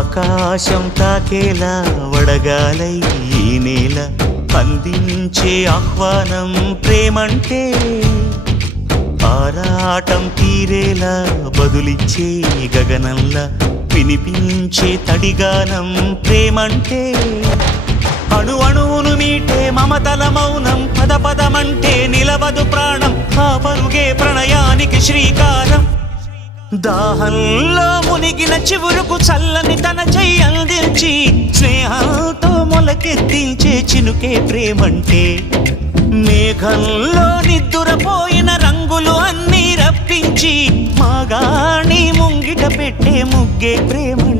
ఆకాశం తాకేలా వడగాలై ఈ నేల అందించే ఆహ్వానం ప్రేమంటే ఆరాటం తీరేలా బదులిచ్చే గగనంలా వినిపించే తడిగానం ప్రేమంటే అణు అణువును మీటే మమతల మౌనం పద పదమంటే నిలవదు ప్రాణం ఆ పరుగే ప్రణయానికి శ్రీకారం దాహంలో మునిగిన చివురుకు చల్లని తన చెయ్యి అందించి స్నేహంతో మొలకెత్తించే చినుకే ప్రేమంటే మేఘంలో నిద్దురపోయిన రంగులు అన్నీ రప్పించి మాగాణి ముంగిట పెట్టే ముగ్గే ప్రేమంటే